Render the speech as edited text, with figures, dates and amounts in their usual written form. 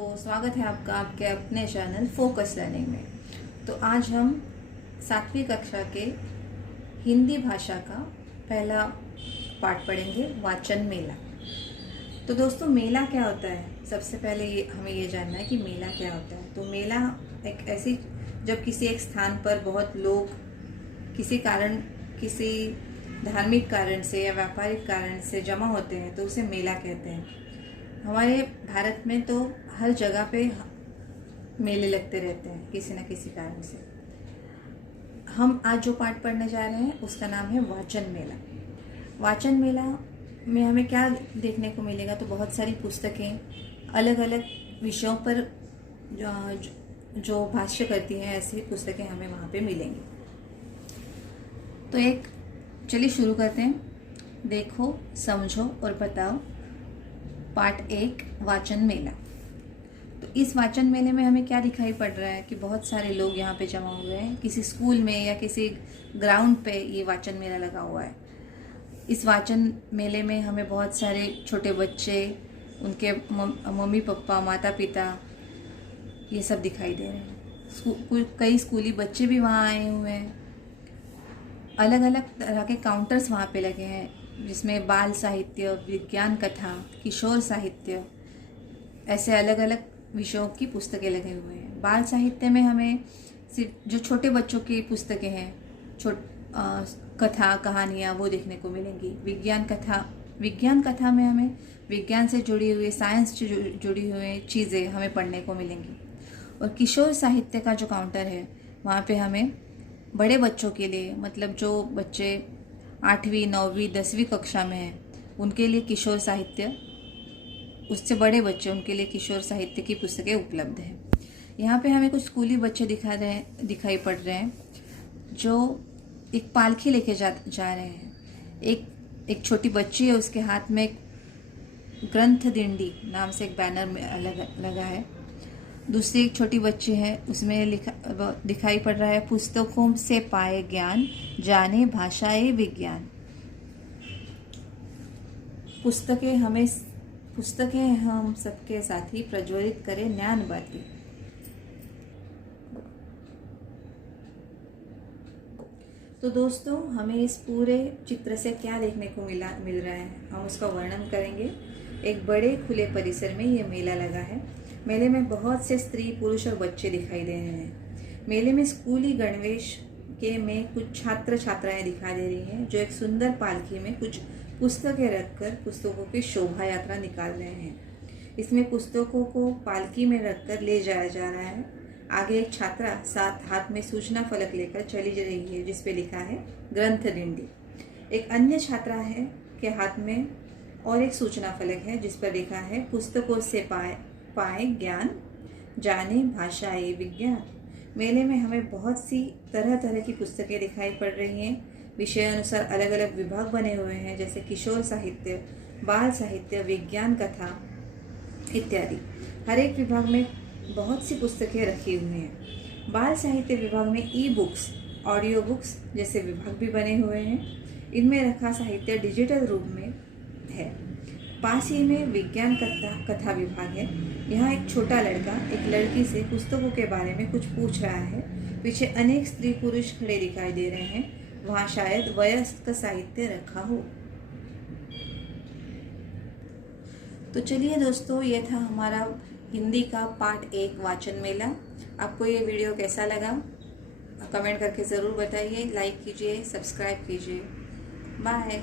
दोस्तों, स्वागत है आपका आपके अपने चैनल फोकस लर्निंग में। तो आज हम 7वीं कक्षा के हिंदी भाषा का पहला पाठ पढ़ेंगे, वाचन मेला। तो दोस्तों, मेला क्या होता है? सबसे पहले हमें ये जानना है कि मेला क्या होता है। तो मेला एक ऐसी, जब किसी एक स्थान पर बहुत लोग किसी कारण, किसी धार्मिक कारण से या व्यापारिक कारण से जमा होते हैं तो उसे मेला कहते हैं। हमारे भारत में तो हर जगह पे मेले लगते रहते हैं किसी न किसी कारण से। हम आज जो पाठ पढ़ने जा रहे हैं उसका नाम है वाचन मेला। वाचन मेला में हमें क्या देखने को मिलेगा? तो बहुत सारी पुस्तकें अलग अलग विषयों पर जो भाष्य करती हैं, ऐसी पुस्तकें हमें वहाँ पे मिलेंगी। तो चलिए शुरू करते हैं। देखो, समझो और बताओ, पार्ट 1, वाचन मेला। तो इस वाचन मेले में हमें क्या दिखाई पड़ रहा है कि बहुत सारे लोग यहाँ पे जमा हुए हैं। किसी स्कूल में या किसी ग्राउंड पे ये वाचन मेला लगा हुआ है। इस वाचन मेले में हमें बहुत सारे छोटे बच्चे, उनके मम्मी पापा, माता पिता, ये सब दिखाई दे रहे हैं। कई स्कूली बच्चे भी वहाँ आए हुए हैं। अलग अलग तरह के काउंटर्स वहाँ पे लगे हैं, जिसमें बाल साहित्य, विज्ञान कथा, किशोर साहित्य, ऐसे अलग अलग विषयों की पुस्तकें लगे हुए हैं। बाल साहित्य में हमें सिर्फ जो छोटे बच्चों की पुस्तकें हैं, कथा कहानियाँ, वो देखने को मिलेंगी। विज्ञान कथा में हमें विज्ञान से जुड़ी हुई, साइंस से जुड़ी हुई चीज़ें हमें पढ़ने को मिलेंगी। और किशोर साहित्य का जो काउंटर है, वहाँ पे हमें बड़े बच्चों के लिए, मतलब जो बच्चे 8वीं 9वीं 10वीं कक्षा में हैं, उनके लिए किशोर साहित्य, उससे बड़े बच्चे, उनके लिए किशोर साहित्य की पुस्तकें उपलब्ध हैं। यहाँ पे हमें कुछ स्कूली बच्चे दिखाई पड़ रहे हैं जो एक पालकी लेके जा रहे हैं। एक छोटी बच्ची है, उसके हाथ में एक ग्रंथ दिंडी नाम से एक बैनर में लगा है। दूसरी एक छोटी बच्ची है, उसमें दिखाई पड़ रहा है, पुस्तकों से पाए ज्ञान, जाने भाषाएं विज्ञान। पुस्तकें हम सबके साथ ही प्रज्वलित करें, ज्ञान बांटे। तो दोस्तों, हमें इस पूरे चित्र से क्या देखने को मिल रहा है, हम उसका वर्णन करेंगे। एक बड़े खुले परिसर में ये मेला लगा है। मेले में बहुत से स्त्री, पुरुष और बच्चे दिखाई दे रहे हैं। मेले में स्कूली गणवेश में कुछ छात्र छात्राएं दिखाई दे रही हैं, जो एक सुंदर पालकी में कुछ पुस्तकें रखकर पुस्तकों की शोभा यात्रा निकाल रहे हैं। इसमें पुस्तकों को पालकी में रखकर ले जाया जा रहा है। आगे एक छात्रा साथ हाथ में सूचना फलक लेकर चली जा रही है, जिस पे लिखा है ग्रंथ दिंडी। एक अन्य छात्रा है के हाथ में और एक सूचना फलक है, जिस पर लिखा है पुस्तकों से पाए ज्ञान, जाने भाषाएं विज्ञान। मेले में हमें बहुत सी तरह तरह की पुस्तकें दिखाई पड़ रही हैं। विषय अनुसार अलग अलग विभाग बने हुए हैं, जैसे किशोर साहित्य, बाल साहित्य, विज्ञान कथा इत्यादि। हर एक विभाग में बहुत सी पुस्तकें रखी हुई हैं। बाल साहित्य विभाग में ई बुक्स, ऑडियो बुक्स जैसे विभाग भी बने हुए हैं। इनमें रखा साहित्य डिजिटल रूप में है। पास ही में विज्ञान कथा विभाग है। यहाँ एक छोटा लड़का एक लड़की से पुस्तकों के बारे में कुछ पूछ रहा है। पीछे अनेक स्त्री पुरुष खड़े दिखाई दे रहे हैं। वहाँ शायद वयस्क साहित्य रखा हो। तो चलिए दोस्तों, ये था हमारा हिंदी का पार्ट 1, वाचन मेला। आपको ये वीडियो कैसा लगा कमेंट करके ज़रूर बताइए। लाइक कीजिए, सब्सक्राइब कीजिए। बाय।